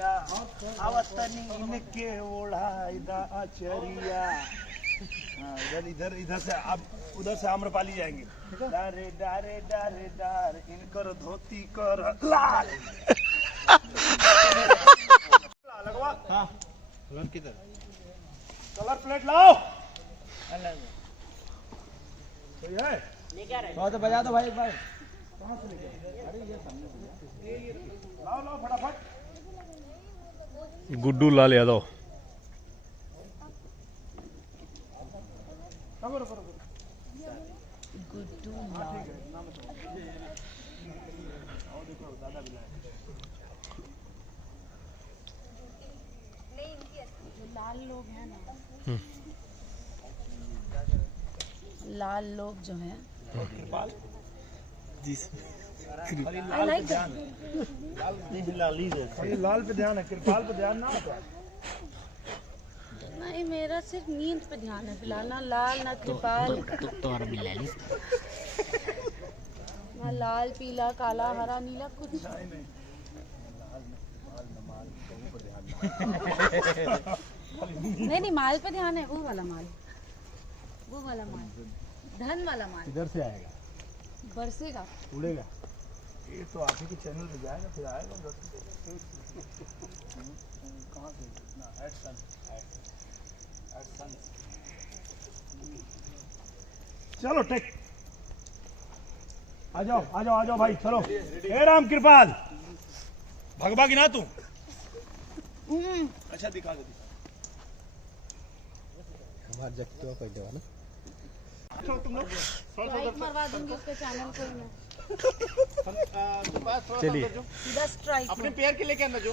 चरिया आवतनी इनके ओढ़ाइदा आचरिया। इधर इधर से आप उधर से आम्रपाली जाएंगे। डारे डारे डारे डार इनकर धोती कर लाल। लगवा हाँ कलर किधर कलर प्लेट लाओ। कोई है तो बजा दो भाई एक बार। कहाँ से लेके अरे ये सामने लाओ लाओ फटाफट। गुड्डू लाल यादव गुड्डू लाल लोग हैं ना, लाल लोग जो हैं लाल पे ध्यान है, कृपाल पे ध्यान ना होता। नहीं, मेरा सिर्फ नींद पे ध्यान है फिलहाल, ना लाल ना कृपाल ना लाल पीला काला हरा नीला कुछ नहीं। माल पे ध्यान है, वो वाला माल, वो वाला माल, धन वाला माल इधर से आएगा, बरसेगा, उड़ेगा। ये तो आप ही के चैनल पे जाएगा फिर आएगा उधर से। कहाँ से एडसन चलो टेक आ जाओ आ जाओ आ जाओ भाई चलो। हे राम कृपाल भगवा की ना तू। अच्छा दिखा दो हमारे जगह कोई देवा ना। तुम लोग लाइक मरवा दूंगी उसके चैनल को मैं। चलिए 10 ट्राई अपने पैर के लेके आना जो